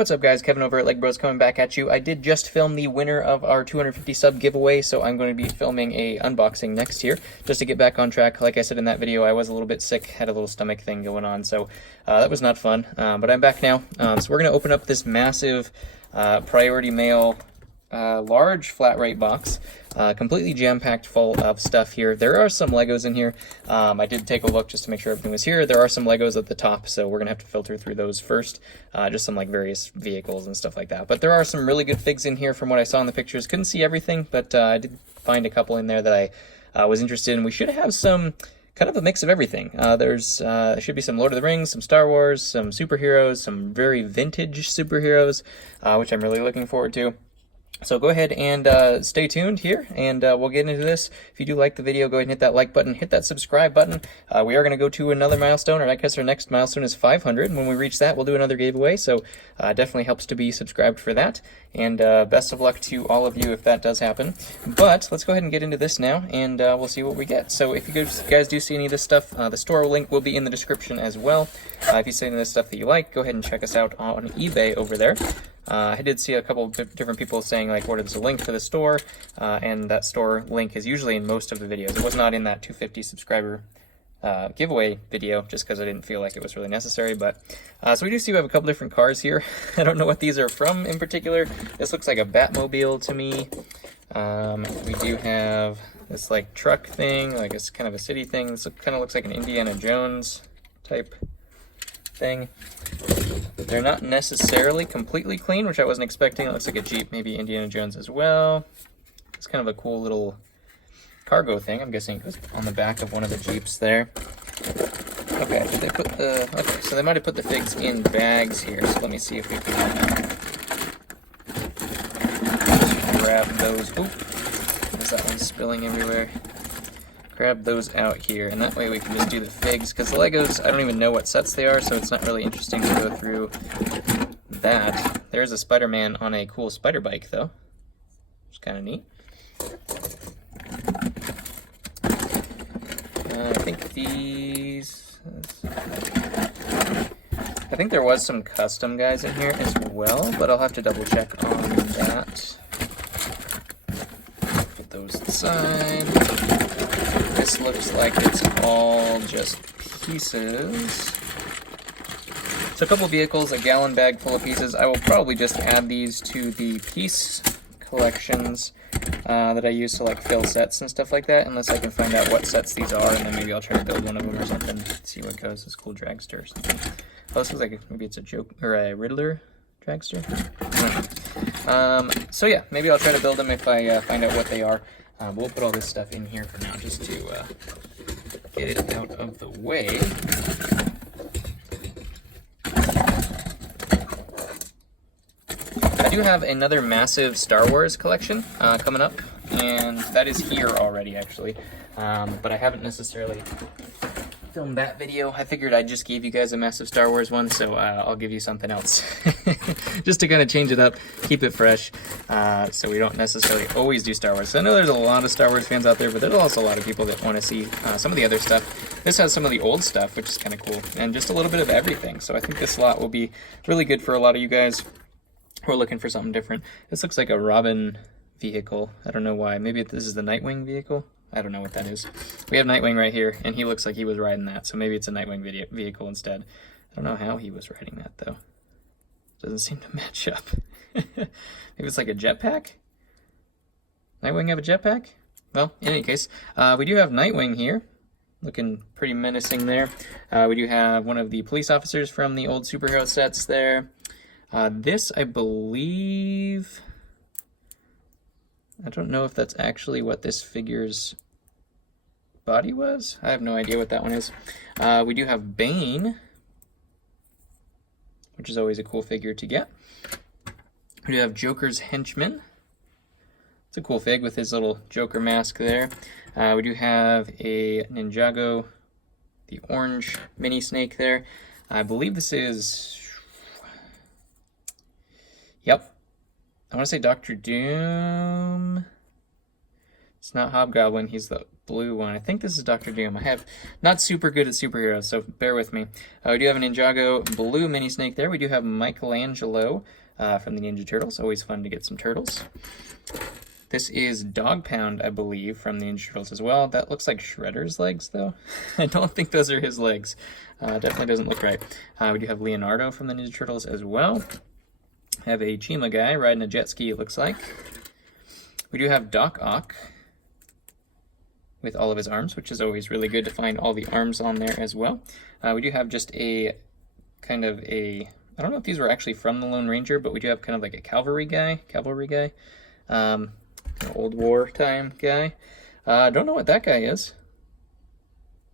What's up, guys? Kevin over at LEGbrOs coming back at you. I did just film the winner of our 250 sub giveaway, so I'm going to be filming a unboxing next here just to get back on track. Like I said in that video, I was a little bit sick, had a little stomach thing going on, so that was not fun. But I'm back now. So we're going to open up this massive priority mail large flat rate box, completely jam-packed full of stuff here. There are some Legos in here. I did take a look just to make sure everything was here. There are some Legos at the top, so we're gonna have to filter through those first. Just some like various vehicles and stuff like that. But there are some really good figs in here from what I saw in the pictures. Couldn't see everything, but I did find a couple in there that I was interested in. We should have some kind of a mix of everything. There should be some Lord of the Rings, some Star Wars, some superheroes, some very vintage superheroes, which I'm really looking forward to. So go ahead and stay tuned here, and we'll get into this. If you do like the video, go ahead and hit that like button, hit that subscribe button. We are going to go to another milestone, or I guess our next milestone is 500. And when we reach that, we'll do another giveaway, so definitely helps to be subscribed for that. And best of luck to all of you if that does happen. But let's go ahead and get into this now, and we'll see what we get. So if you guys do see any of this stuff, the store link will be in the description as well. If you see any of this stuff that you like, go ahead and check us out on eBay over there. I did see a couple of different people saying, like, what is the link for the store, and that store link is usually in most of the videos. It was not in that 250 subscriber giveaway video, just because I didn't feel like it was really necessary. But so we do see we have a couple different cars here. I don't know what these are from in particular. This looks like a Batmobile to me. We do have this like truck thing, like it's kind of a city thing. This kind of looks like an Indiana Jones type thing. They're not necessarily completely clean, which I wasn't expecting. It looks like a Jeep, maybe Indiana Jones as well. It's kind of a cool little cargo thing. I'm guessing it goes on the back of one of the Jeeps there. Okay, did they put the... Okay, so they might have put the figs in bags here. So let me see if we can grab those. Oop, is that one spilling everywhere? Grab those out here, and that way we can just do the figs, because the Legos, I don't even know what sets they are, so it's not really interesting to go through that. There's a Spider-Man on a cool spider bike, though, which is kind of neat. I think these... I think there was some custom guys in here as well, but I'll have to double check on that. Put those aside. This looks like it's all just pieces. So a couple vehicles, a gallon bag full of pieces. I will probably just add these to the piece collections that I use to like fill sets and stuff like that, unless I can find out what sets these are, and then maybe I'll try to build one of them or something, see what goes. This cool dragster or something. Oh, this looks like maybe it's a joke or a Riddler dragster. So yeah, maybe I'll try to build them if I find out what they are. We'll put all this stuff in here for now, just to get it out of the way. I do have another massive Star Wars collection coming up, and that is here already, actually. But I haven't necessarily filmed that video. I figured I just gave you guys a massive Star Wars one, so I'll give you something else. Just to kind of change it up, keep it fresh, so we don't necessarily always do Star Wars. So I know there's a lot of Star Wars fans out there, but there's also a lot of people that want to see some of the other stuff. This has some of the old stuff, which is kind of cool, and just a little bit of everything. So I think this lot will be really good for a lot of you guys who are looking for something different. This looks like a Robin vehicle. I don't know why. Maybe this is the Nightwing vehicle? I don't know what that is. We have Nightwing right here, and he looks like he was riding that, so maybe it's a Nightwing vehicle instead. I don't know how he was riding that, though. Doesn't seem to match up. Maybe it's like a jetpack? Nightwing have a jetpack? Well, in any case, we do have Nightwing here, looking pretty menacing there. We do have one of the police officers from the old superhero sets there. This, I believe... I don't know if that's actually what this figure's body was. I have no idea what that one is. We do have Bane, which is always a cool figure to get. We do have Joker's henchman. It's a cool fig with his little Joker mask there. We do have a Ninjago, the orange mini snake there. I believe this is... Yep. I want to say Dr. Doom. It's not Hobgoblin, he's the blue one. I think this is Dr. Doom. I have not super good at superheroes, so bear with me. We do have a Ninjago blue mini snake there. We do have Michelangelo from the Ninja Turtles. Always fun to get some turtles. This is Dog Pound, I believe, from the Ninja Turtles as well. That looks like Shredder's legs, though. I don't think those are his legs. Definitely doesn't look right. We do have Leonardo from the Ninja Turtles as well. Have a Chima guy riding a jet ski, it looks like. We do have Doc Ock with all of his arms, which is always really good to find all the arms on there as well. We do have just a kind of a, I don't know if these were actually from the Lone Ranger, but we do have kind of like a cavalry guy, an old war time guy. Don't know what that guy is.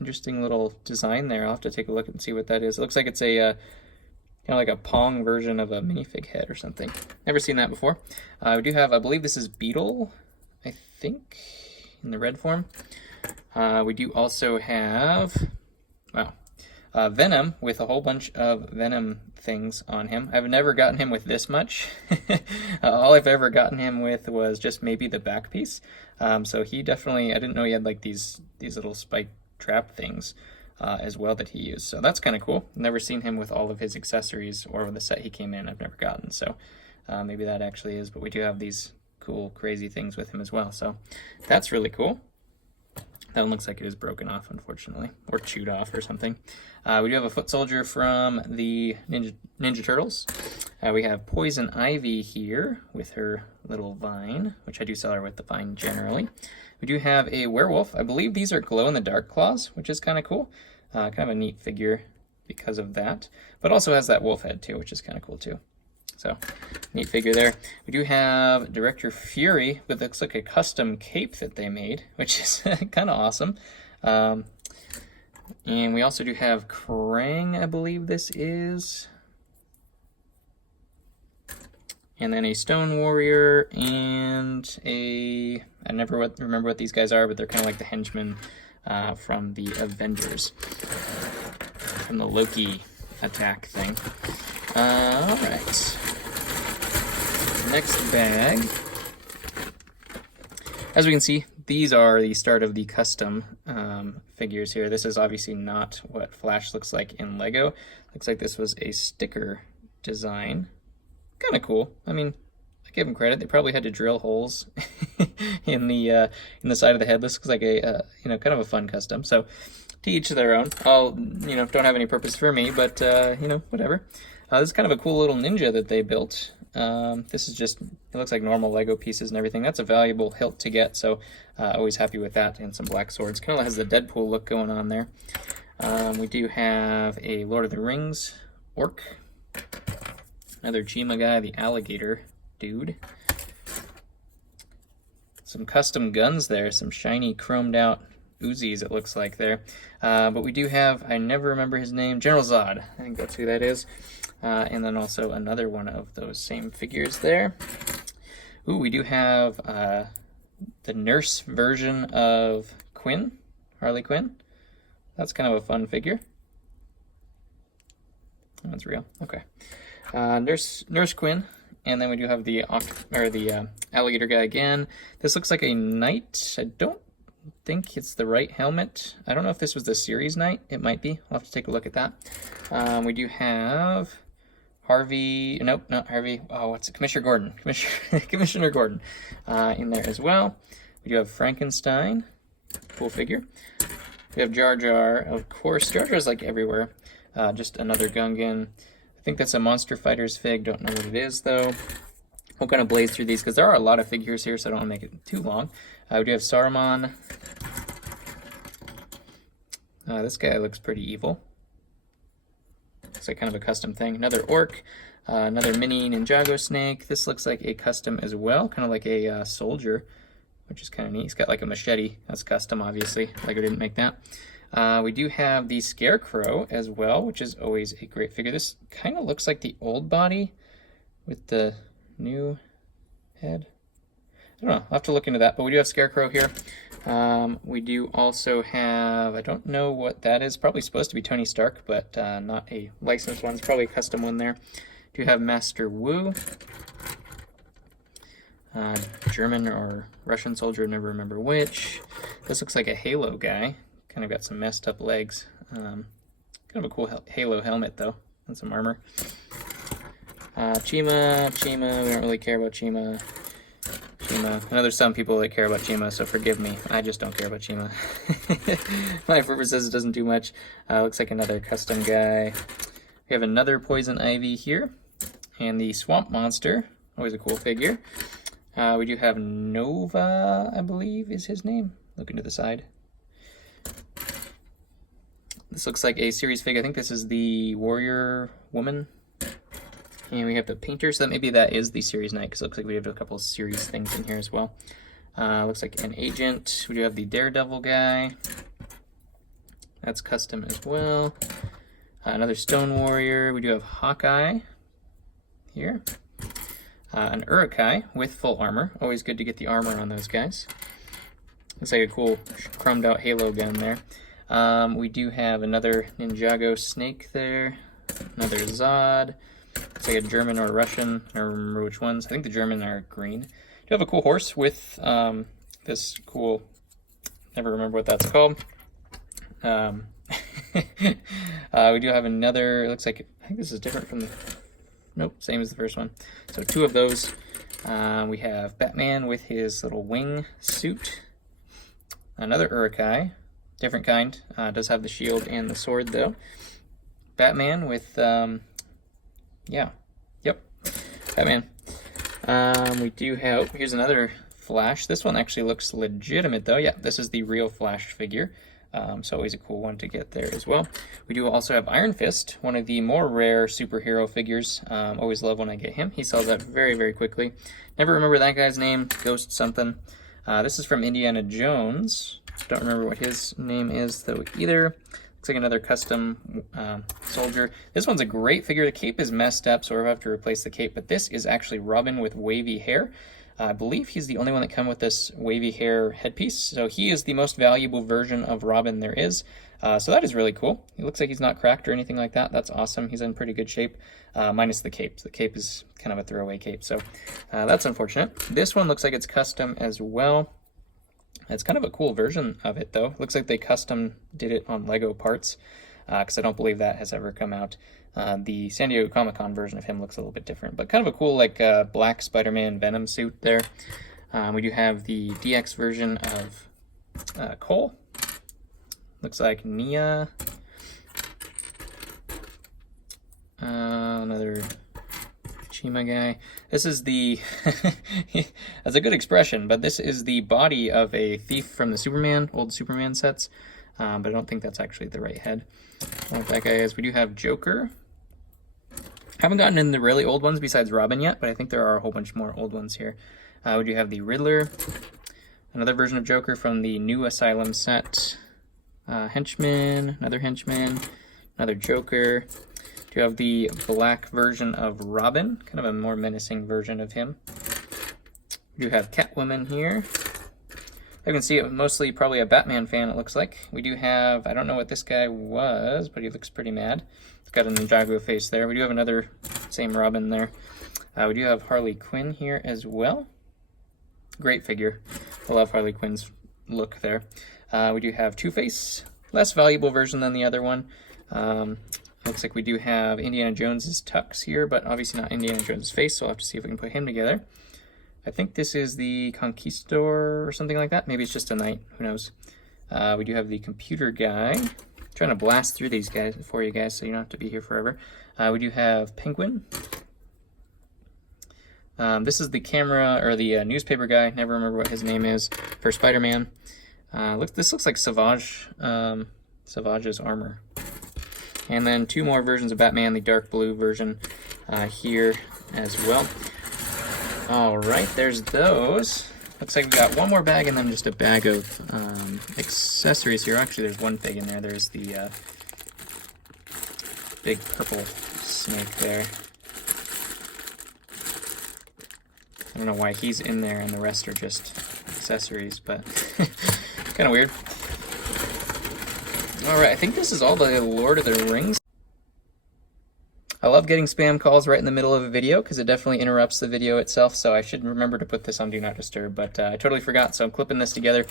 Interesting little design there. I'll have to take a look and see what that is. It looks like it's a kind of like a Pong version of a minifig head or something. Never seen that before. We do have, I believe this is Beetle, I think, in the red form. We do also have, wow, Venom with a whole bunch of Venom things on him. I've never gotten him with this much. All I've ever gotten him with was just maybe the back piece. So he definitely, I didn't know he had like these little spike trap things as well that he used. So that's kind of cool. Never seen him with all of his accessories or the set he came in. I've never gotten. So maybe that actually is, but we do have these cool, crazy things with him as well. So that's really cool. That one looks like it is broken off, unfortunately, or chewed off or something. We do have a foot soldier from the Ninja Turtles. We have Poison Ivy here with her little vine, which I do sell her with the vine generally. We do have a werewolf. I believe these are glow-in-the-dark claws, which is kind of cool. Kind of a neat figure because of that, but also has that wolf head too, which is kind of cool too. So, neat figure there. We do have Director Fury with looks like a custom cape that they made, which is kind of awesome. And we also do have Krang, I believe this is. And then a Stone Warrior and a, I never remember what these guys are, but they're kind of like the henchmen from the Avengers, from the Loki attack thing. All right. Next bag. As we can see, these are the start of the custom figures here. This is obviously not what Flash looks like in Lego. Looks like this was a sticker design. Kind of cool. I mean, I give them credit. They probably had to drill holes in the side of the head. This looks like a kind of a fun custom. So to each their own. I'll don't have any purpose for me, but whatever. This is kind of a cool little ninja that they built. This is just, it looks like normal Lego pieces and everything. That's a valuable hilt to get, so always happy with that, and some black swords. Kind of has the Deadpool look going on there. We do have a Lord of the Rings orc. Another Chima guy, the alligator dude. Some custom guns there, some shiny chromed out Uzis it looks like there. But we do have, I never remember his name, General Zod. I think that's who that is. And then also another one of those same figures there. Ooh, we do have the nurse version of Quinn, Harley Quinn. That's kind of a fun figure. That one's real. Okay. Nurse Quinn. And then we do have the alligator guy again. This looks like a knight. I don't think it's the right helmet. I don't know if this was the series knight. It might be. I'll have to take a look at that. We do have Harvey. Nope, not Harvey. Oh, what's it? Commissioner Gordon. Commissioner Gordon in there as well. We do have Frankenstein. Cool figure. We have Jar Jar, of course. Jar Jar's like everywhere. Just another Gungan. I think that's a Monster Fighters fig. Don't know what it is though. We'll kind of blaze through these because there are a lot of figures here, so I don't want to make it too long. We do have Saruman. This guy looks pretty evil. Looks like kind of a custom thing. Another orc. Another mini Ninjago Snake. This looks like a custom as well, kind of like a soldier, which is kind of neat. He's got like a machete. That's custom, obviously. Lego didn't make that. We do have the Scarecrow as well, which is always a great figure. This kind of looks like the old body with the new head. I don't know. I'll have to look into that, but we do have Scarecrow here. We do also have, I don't know what that is. Probably supposed to be Tony Stark, but not a licensed one. It's probably a custom one there. Do have Master Wu. German or Russian soldier, never remember which. This looks like a Halo guy. Kind of got some messed up legs. Kind of a cool Halo helmet though, and some armor. Chima, we don't really care about Chima. I know there's some people that care about Chima, so forgive me. I just don't care about Chima. My purposes, it doesn't do much. Looks like another custom guy. We have another Poison Ivy here, and the Swamp Monster, always a cool figure. We do have Nova, I believe is his name. Looking to the side. This looks like a series figure. I think this is the Warrior Woman. And we have the Painter, so maybe that is the series knight, because it looks like we have a couple of series things in here as well. Looks like an Agent. We do have the Daredevil guy. That's custom as well. Another Stone Warrior. We do have Hawkeye here. An Uruk-hai with full armor. Always good to get the armor on those guys. Looks like a cool chromed out Halo gun there. We do have another Ninjago Snake there. Another Zod. Looks like a German or Russian. I don't remember which ones. I think the German are green. Do have a cool horse with this cool, never remember what that's called. We do have another, it looks like, I think this is different from the, nope, same as the first one. So two of those. We have Batman with his little wing suit. Another Uruk-hai, different kind. Does have the shield and the sword though. Batman with, Batman. We do have, here's another Flash. This one actually looks legitimate though. Yeah, this is the real Flash figure. So always a cool one to get there as well. We do also have Iron Fist, one of the more rare superhero figures. Always love when I get him. He sells out very, very quickly. Never remember that guy's name, Ghost something. This is from Indiana Jones. Don't remember what his name is though either. Looks like another custom soldier. This one's a great figure. The cape is messed up, so we'll have to replace the cape. But this is actually Robin with wavy hair. I believe he's the only one that comes with this wavy hair headpiece. So he is the most valuable version of Robin there is. So that is really cool. He looks like he's not cracked or anything like that. That's awesome. He's in pretty good shape, minus the cape. The cape is kind of a throwaway cape, so that's unfortunate. This one looks like it's custom as well. It's kind of a cool version of it, though. Looks like they custom did it on Lego parts, because I don't believe that has ever come out. The San Diego Comic-Con version of him looks a little bit different, but kind of a cool, like, black Spider-Man Venom suit there. We do have the DX version of Cole. Looks like Nia. Another Chima guy. This is the, that's a good expression, but this is the body of a thief from the Superman, old Superman sets, but I don't think that's actually the right head. I don't know what that guy is. We do have Joker. Haven't gotten in the really old ones besides Robin yet, but I think there are a whole bunch more old ones here. We do have the Riddler, another version of Joker from the New Asylum set. Henchman, another Henchman, another Joker. Do have the black version of Robin, kind of a more menacing version of him. We do have Catwoman here. I can see it mostly probably a Batman fan, it looks like. We do have, I don't know what this guy was, but he looks pretty mad. He's got a Ninjago face there. We do have another same Robin there. We do have Harley Quinn here as well. Great figure. I love Harley Quinn's look there. We do have Two-Face, less valuable version than the other one. Looks like we do have Indiana Jones's tux here, but obviously not Indiana Jones's face, so I'll have to see if we can put him together. I think this is the Conquistador or something like that. Maybe it's just a knight, who knows. We do have the computer guy. I'm trying to blast through these guys for you guys so you don't have to be here forever. We do have Penguin. This is the camera, or the newspaper guy, never remember what his name is, for Spider-Man. This looks like Savage's armor. And then two more versions of Batman, the dark blue version here as well. All right, there's those. Looks like we got one more bag and then just a bag of accessories here. Actually, there's one thing in there. There's the big purple snake there. I don't know why he's in there and the rest are just accessories, but kind of weird. All right, I think this is all the Lord of the Rings. I love getting spam calls right in the middle of a video because it definitely interrupts the video itself, so I should remember to put this on Do Not Disturb, but I totally forgot, so I'm clipping this together.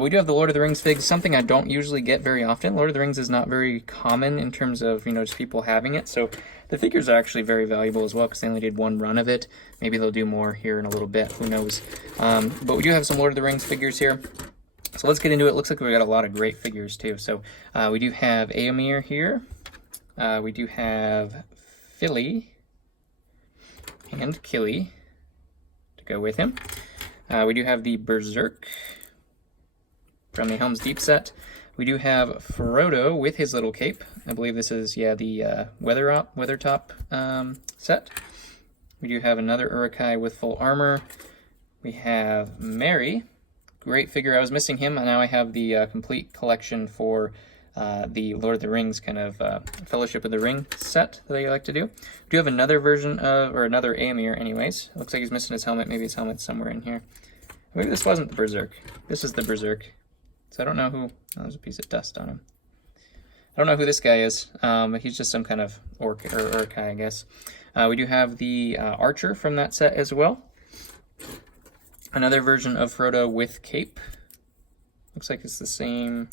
We do have the Lord of the Rings figs, something I don't usually get very often. Lord of the Rings is not very common in terms of, you know, just people having it, so the figures are actually very valuable as well because they only did one run of it. Maybe they'll do more here in a little bit, who knows. But we do have some Lord of the Rings figures here. So let's get into it. Looks like we got a lot of great figures too. So we do have Éomer here. We do have Philly and Killy to go with him. We do have the Berserk from the Helm's Deep set. We do have Frodo with his little cape. I believe this is, yeah, the Weathertop set. We do have another Uruk-hai with full armor. We have Merry. Great figure. I was missing him, and now I have the complete collection for the Lord of the Rings kind of Fellowship of the Ring set that I like to do. We do have another version of, or another Éomer anyways. Looks like he's missing his helmet. Maybe his helmet's somewhere in here. Maybe this wasn't the Berserk. This is the Berserk. So I don't know who, oh, there's a piece of dust on him. I don't know who this guy is, but he's just some kind of orc, or Uruk-hai, I guess. We do have the Archer from that set as well. Another version of Frodo with cape. Looks like it's the same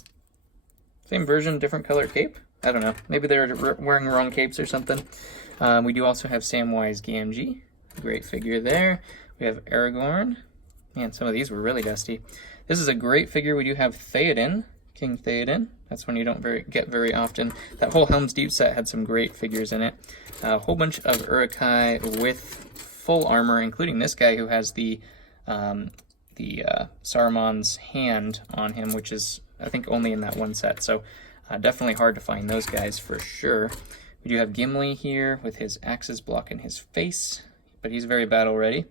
version, different color cape. I don't know. Maybe they're wearing wrong capes or something. We do also have Samwise Gamgee. Great figure there. We have Aragorn. Man, some of these were really dusty. This is a great figure. We do have Theoden, King Theoden. That's one you don't get very often. That whole Helm's Deep set had some great figures in it. A whole bunch of Uruk-hai with full armor, including this guy who has the Saruman's hand on him, which is, I think, only in that one set. So definitely hard to find those guys for sure. We do have Gimli here with his axes blocking his face, but he's very battle ready.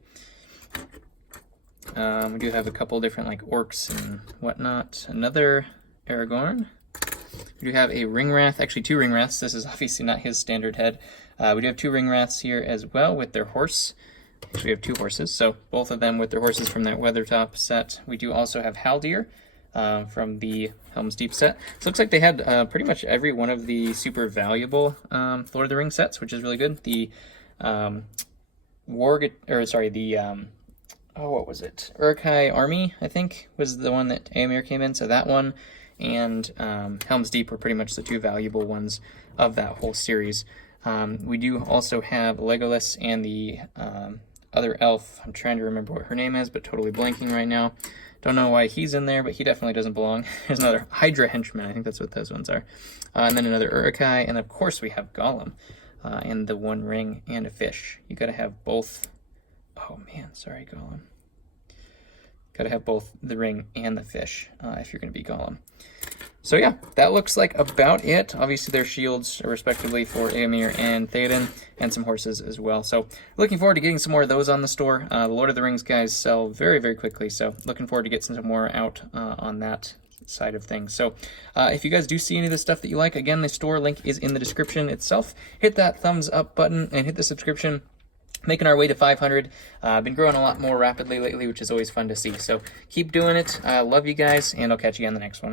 We do have a couple different like orcs and whatnot. Another Aragorn. We do have a Ringwrath, actually two Ringwraths. This is obviously not his standard head. We do have two Ringwraths here as well with their horse. We have two horses, so both of them with their horses from that Weathertop set. We do also have Haldir from the Helm's Deep set. So it looks like they had pretty much every one of the super valuable Lord of the Rings sets, which is really good. The what was it? Uruk-hai Army, I think, was the one that Éomer came in. So that one and Helm's Deep were pretty much the two valuable ones of that whole series. We do also have Legolas and the other elf. I'm trying to remember what her name is, but totally blanking right now. Don't know why he's in there, but he definitely doesn't belong. There's another Hydra henchman. I think that's what those ones are. And then another Uruk-hai. And of course we have Gollum and the One Ring and a fish. You got to have both. Oh man, sorry, Gollum. Got to have both the ring and the fish if you're going to be Gollum. So yeah, that looks like about it. Obviously their shields are respectively for Éomer and Theoden, and some horses as well. So looking forward to getting some more of those on the store. The Lord of the Rings guys sell very, very quickly, so looking forward to getting some more out on that side of things. So if you guys do see any of the stuff that you like, again, the store link is in the description itself. Hit that thumbs up button and hit the subscription. Making our way to 500. Been growing a lot more rapidly lately, which is always fun to see. So keep doing it. Love you guys, and I'll catch you on the next one.